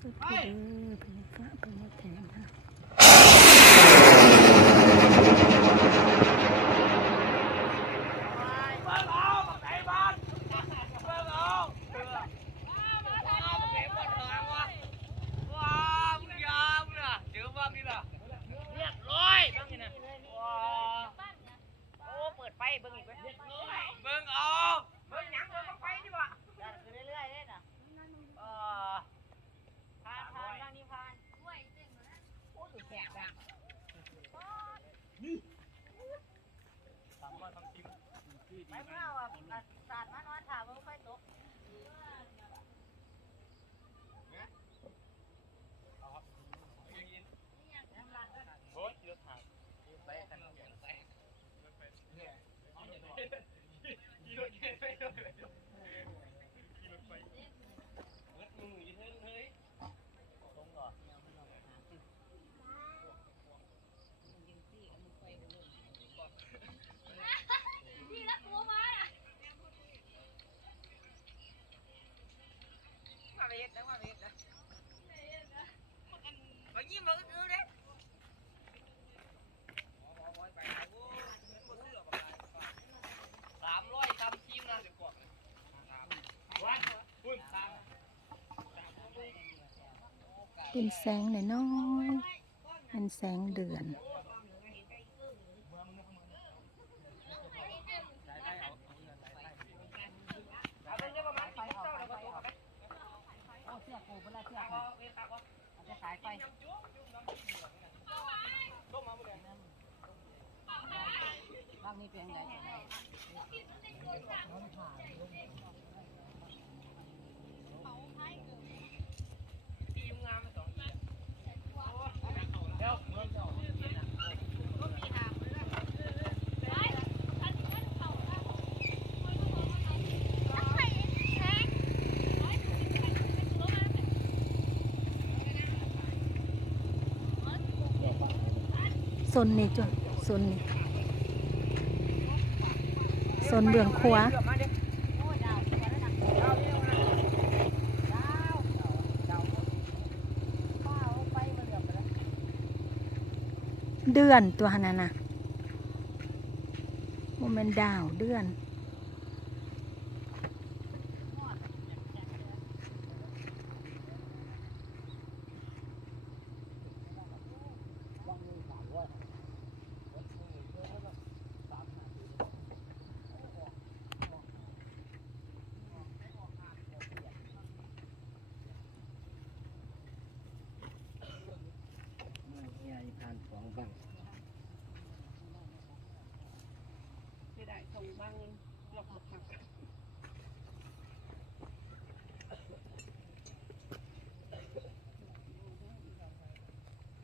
สุดที่เด้อเป็นฟ้าเป็นแถมค่ะไปเมื่อว่าศาสตร์มานอนถามว่าไฟตกเป็นแสงน้อยๆเป็นแสงเดือนบางนี้เป็นไงโซนนี้จ้ะโซนนี้โซนเบื้องขวาเดือนตัวหันน่ะโมเมนดาวเดือนไม่ได้ส่งบ้างหลอกหมดค่ะ